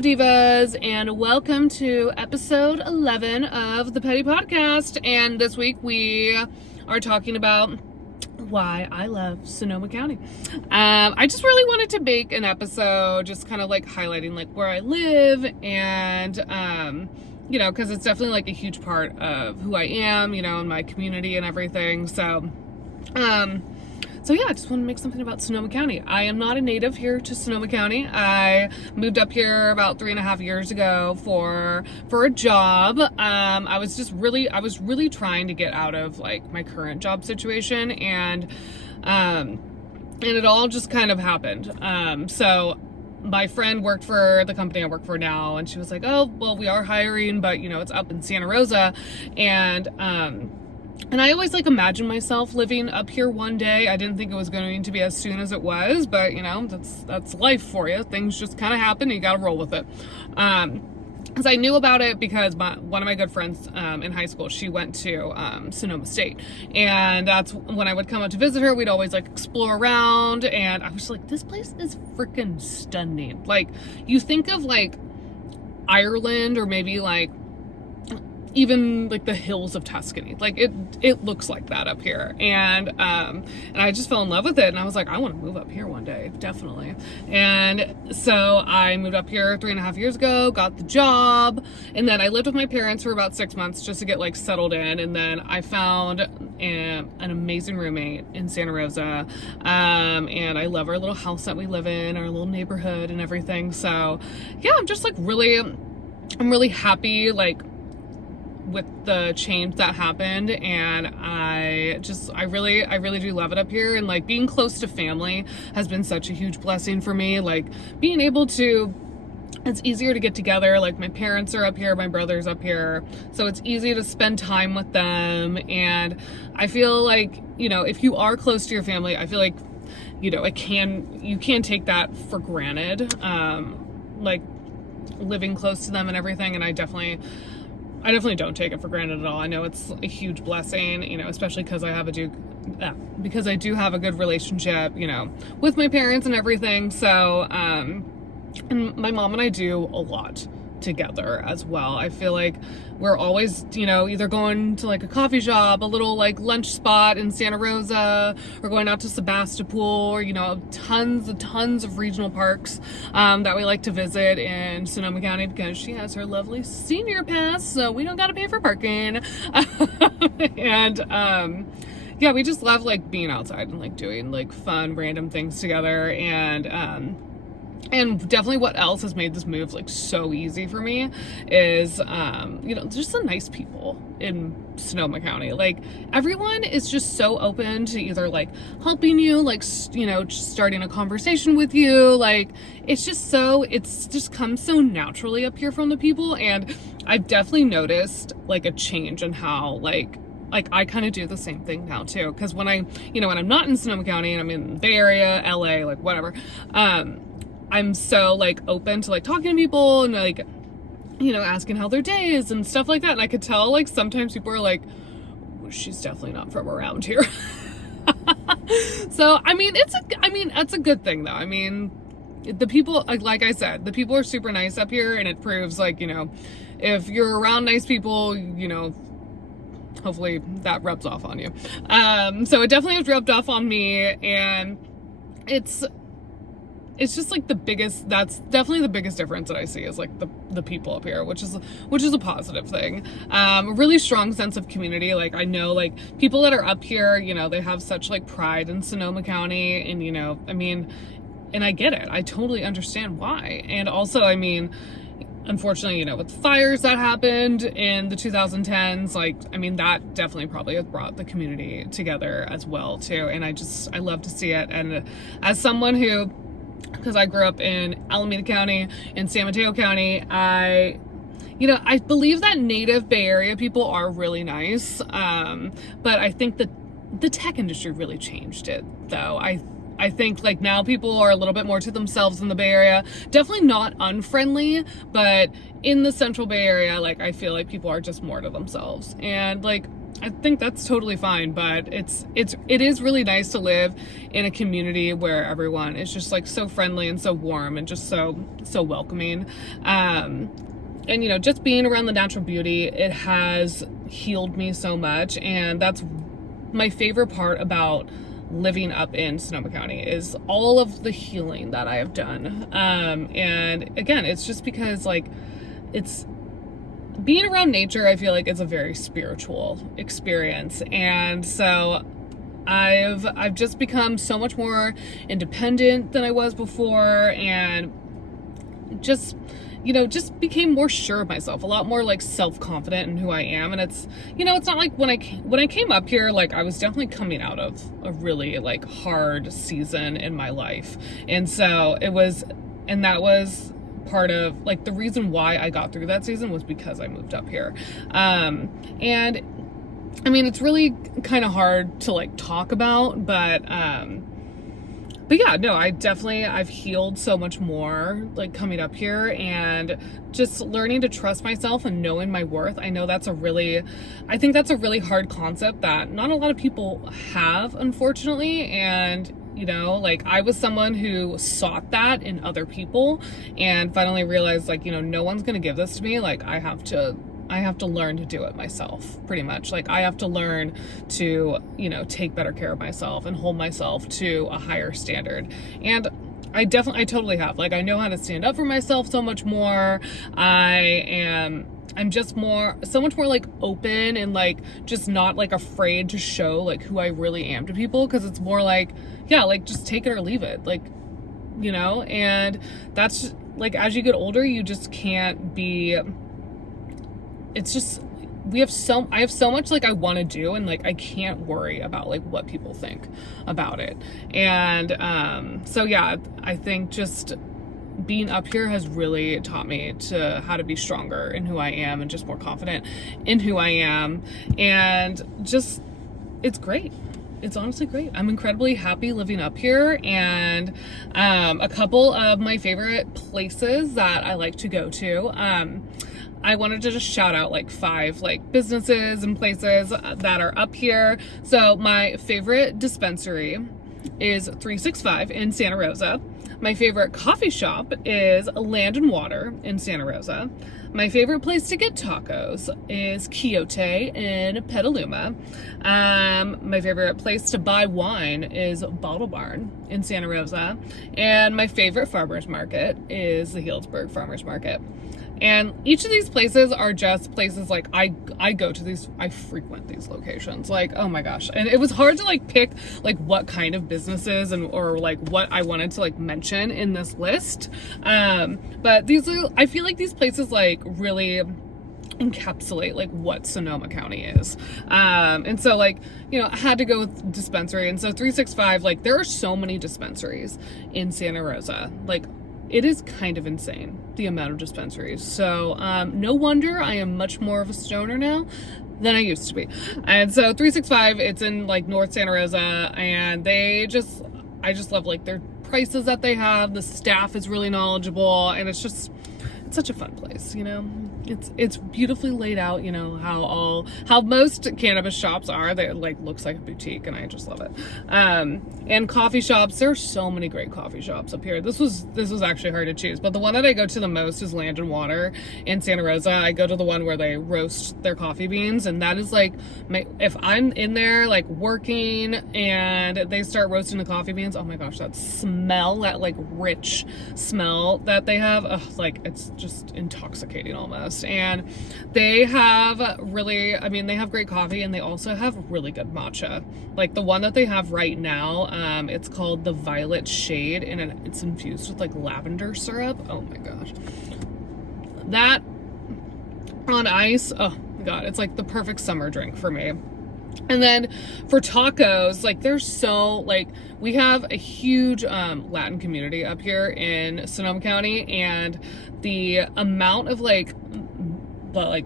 Hello divas, and welcome to episode 11 of the Petty Podcast. And this week we are talking about why I love Sonoma County. I just really wanted to make an episode just kind of like highlighting like where I live and because it's definitely like a huge part of who I am, in my community and everything. So yeah, I just want to make something about Sonoma County. I am not a native here to Sonoma County. I moved up here about 3.5 years ago for a job. I was really trying to get out of like my current job situation, and it all just kind of happened. So my friend worked for the company I work for now, and she was like, "Oh, well, we are hiring, but it's up in Santa Rosa," and I always like imagined myself living up here one day. I didn't think it was going to be as soon as it was, but that's life for you. Things just kind of happen and you got to roll with it. Because I knew about it because one of my good friends in high school, she went to Sonoma State, and that's when I would come up to visit her. We'd always like explore around, and I was like, this place is freaking stunning. Like, you think of like Ireland, or maybe like even like the hills of Tuscany. Like it looks like that up here, and I just fell in love with it, and I was like, I want to move up here one day, definitely. And so I moved up here 3.5 years ago, got the job, and then I lived with my parents for about 6 months just to get like settled in, and then I found an amazing roommate in Santa Rosa, and I love our little house that we live in, our little neighborhood and everything. So yeah, I'm just like I'm really happy like with the change that happened, and I really do love it up here. And like being close to family has been such a huge blessing for me. Like being able to, it's easier to get together. Like my parents are up here, my brother's up here, so it's easy to spend time with them. And I feel like, if you are close to your family, I feel like, you can't take that for granted. Like living close to them and everything. And I definitely don't take it for granted at all. I know it's a huge blessing, especially because I do have a good relationship, with my parents and everything. So, and my mom and I do a lot together as well. I feel like we're always, either going to like a coffee shop, a little like lunch spot in Santa Rosa, or going out to Sebastopol, or, tons of regional parks that we like to visit in Sonoma County, because she has her lovely senior pass, so we don't gotta pay for parking. And yeah, we just love like being outside and like doing like fun random things together. And definitely what else has made this move like so easy for me is, just the nice people in Sonoma County. Like everyone is just so open to either like helping you, like, starting a conversation with you. Like it's just comes so naturally up here from the people. And I've definitely noticed like a change in how like I kind of do the same thing now too. Cause when when I'm not in Sonoma County and I'm in the Bay Area, LA, like whatever, I'm so like open to like talking to people and like, asking how their day is and stuff like that. And I could tell like sometimes people are like, she's definitely not from around here. So, that's a good thing though. I mean, the people, like I said, the people are super nice up here, and it proves like, if you're around nice people, hopefully that rubs off on you. So it definitely has rubbed off on me, and it's just like that's definitely the biggest difference that I see is like the people up here, which is a positive thing. A really strong sense of community. Like I know like people that are up here, they have such like pride in Sonoma County, and and I get it. I totally understand why. And also, unfortunately, with fires that happened in the 2010s, that definitely probably has brought the community together as well too. And I love to see it. And as someone who, because I grew up in Alameda County, in San Mateo County, I believe that native Bay Area people are really nice. But I think that the tech industry really changed it though. I think like now people are a little bit more to themselves in the Bay Area. Definitely not unfriendly, but in the Central Bay Area, like I feel like people are just more to themselves. And like I think that's totally fine, but it is really nice to live in a community where everyone is just like so friendly and so warm and just so welcoming. And just being around the natural beauty, it has healed me so much, and that's my favorite part about living up in Sonoma County is all of the healing that I have done. And again, it's just because like it's being around nature, I feel like it's a very spiritual experience. And so I've just become so much more independent than I was before, and just became more sure of myself, a lot more like self-confident in who I am. And it's not like when I came up here, like I was definitely coming out of a really like hard season in my life. And so that was part of like the reason why I got through that season was because I moved up here. And I mean, it's really kind of hard to like talk about, but yeah, no, I've healed so much more like coming up here and just learning to trust myself and knowing my worth. I think that's a really hard concept that not a lot of people have, unfortunately. And like I was someone who sought that in other people and finally realized like, no one's going to give this to me. Like I have to learn to do it myself, pretty much. Like I have to learn to, take better care of myself and hold myself to a higher standard. And I totally have. Like I know how to stand up for myself so much more. I'm just so much more like open and like just not like afraid to show like who I really am to people, because it's more like, yeah, like just take it or leave it, like, and that's like as you get older, you just can't be. It's just I have so much like I want to do, and like I can't worry about like what people think about it. And so yeah, I think just being up here has really taught me how to be stronger in who I am and just more confident in who I am. And just, it's great. It's honestly great. I'm incredibly happy living up here. And a couple of my favorite places that I like to go to, I wanted to just shout out like 5 like businesses and places that are up here. So my favorite dispensary is 365 in Santa Rosa. My favorite coffee shop is Land and Water in Santa Rosa. My favorite place to get tacos is Quixote in Petaluma. My favorite place to buy wine is Bottle Barn in Santa Rosa. And my favorite farmer's market is the Healdsburg Farmer's Market. And each of these places are just places like I frequent these locations. Like, oh my gosh. And it was hard to like pick like what kind of businesses or like what I wanted to like mention in this list. But I feel like these places like really encapsulate like what Sonoma County is. And so like, I had to go with dispensary. And so 365, like there are so many dispensaries in Santa Rosa. Like it is kind of insane, the amount of dispensaries. So no wonder I am much more of a stoner now than I used to be. And so 365, it's in like North Santa Rosa, and I just love like their prices that they have. The staff is really knowledgeable, and it's such a fun place, It's beautifully laid out, how most cannabis shops are. They like looks like a boutique, and I just love it. And coffee shops, there are so many great coffee shops up here. This was actually hard to choose, but the one that I go to the most is Land and Water in Santa Rosa. I go to the one where they roast their coffee beans, and that is like if I'm in there like working and they start roasting the coffee beans, oh my gosh, that like rich smell that they have, like it's just intoxicating almost. And they have they have great coffee, and they also have really good matcha. Like the one that they have right now, it's called the Violet Shade, and it's infused with like lavender syrup. Oh my gosh. That on ice, oh my god, it's like the perfect summer drink for me. And then for tacos, like we have a huge Latin community up here in Sonoma County, and the amount of like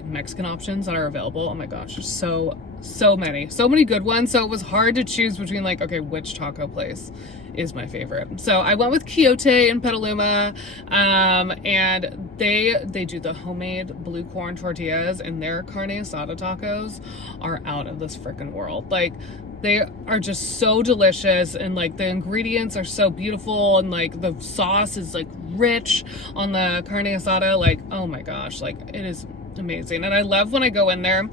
Mexican options that are available, oh my gosh, there's so many good ones. So it was hard to choose between like, okay, which taco place is my favorite. So I went with Quixote in Petaluma, and they do the homemade blue corn tortillas, and their carne asada tacos are out of this freaking world. Like, they are just so delicious, and like the ingredients are so beautiful, and like the sauce is like rich on the carne asada. Like, oh my gosh, like it is amazing. And I love when I go in there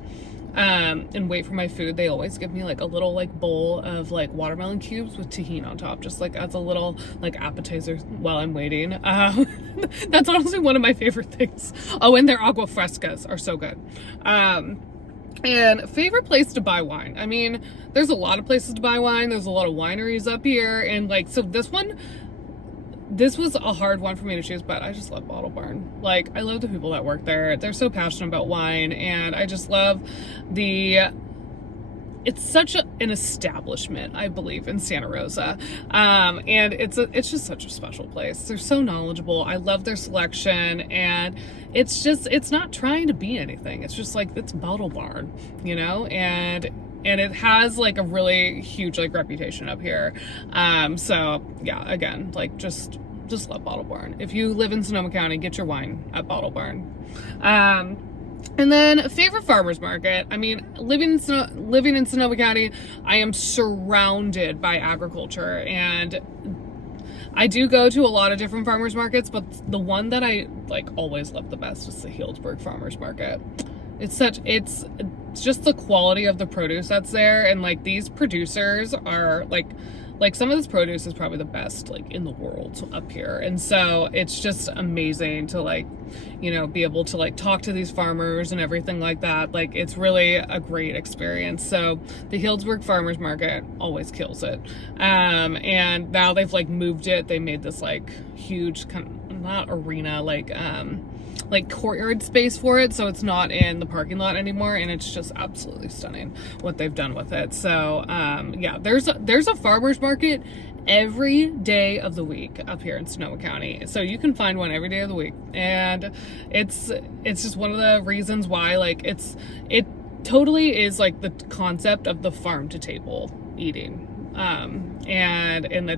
and wait for my food, they always give me like a little like bowl of like watermelon cubes with tahini on top, just like as a little like appetizer while I'm waiting. That's honestly one of my favorite things. Oh, and their agua frescas are so good. And favorite place to buy wine. I mean, there's a lot of places to buy wine. There's a lot of wineries up here. And like, so this was a hard one for me to choose, but I just love Bottle Barn. Like, I love the people that work there. They're so passionate about wine, and I just love it's such an establishment, I believe, in Santa Rosa. And it's just such a special place. They're so knowledgeable. I love their selection, and it's not trying to be anything. It's just like, it's Bottle Barn, you know? And it has like a really huge like reputation up here. So yeah, again, like just love Bottle Barn. If you live in Sonoma County, get your wine at Bottle Barn. And then favorite farmer's market. I mean, living in Sonoma County, I am surrounded by agriculture, and I do go to a lot of different farmers markets, but the one that I like always love the best is the Healdsburg Farmers Market. It's just the quality of the produce that's there, and like these producers are like some of this produce is probably the best like in the world up here. And so it's just amazing to like, you know, be able to like talk to these farmers and everything like that. Like, it's really a great experience. So the Healdsburg Farmers Market always kills it. And now they've like moved it. They made this like huge kind of, not arena, like courtyard space for it, so it's not in the parking lot anymore, and it's just absolutely stunning what they've done with it. So yeah, there's a farmers market every day of the week up here in Sonoma County, so you can find one every day of the week, and it's just one of the reasons why like it totally is like the concept of the farm to table eating, and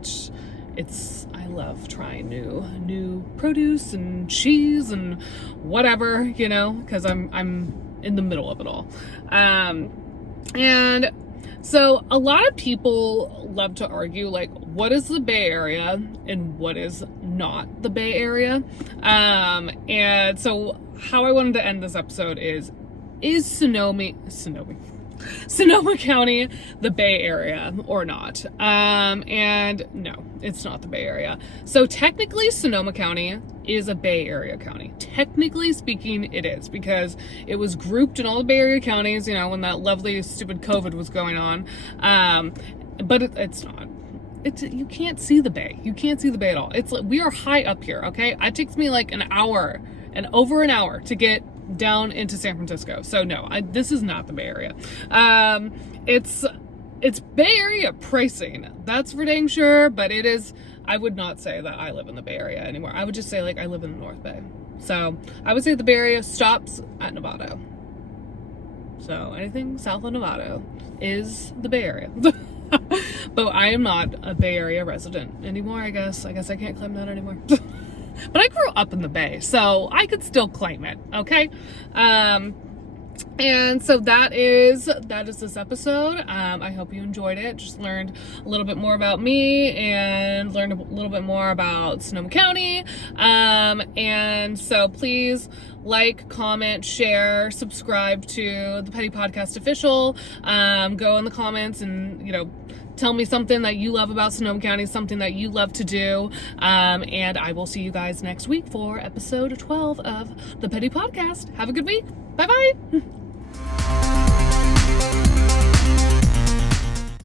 I love trying new produce and cheese and whatever, you know, because I'm in the middle of it all. And so a lot of people love to argue like, what is the Bay Area and what is not the Bay Area? And so how I wanted to end this episode is Sonoma County the Bay Area or not? And no, it's not the Bay Area. So technically Sonoma County is a Bay Area county. Technically speaking, it is, because it was grouped in all the Bay Area counties, you know, when that lovely stupid COVID was going on. But it's not. You can't see the bay. You can't see the bay at all. It's like, we are high up here, okay? It takes me like over an hour to get down into San Francisco. So no, this is not the Bay Area. It's Bay Area pricing, that's for dang sure, but it is, I would not say that I live in the Bay Area anymore. I would just say like I live in the North Bay. So I would say the Bay Area stops at Novato. So anything south of Novato is the Bay Area. But I am not a Bay Area resident anymore, I guess. I can't claim that anymore. But I grew up in the Bay, so I could still claim it, okay? And so that is this episode. I hope you enjoyed it. Just learned a little bit more about me and learned a little bit more about Sonoma County. And so please like, comment, share, subscribe to the Petty Podcast Official. Go in the comments and, you know, tell me something that you love about Sonoma County, something that you love to do. And I will see you guys next week for episode 12 of the Petty Podcast. Have a good week. Bye-bye.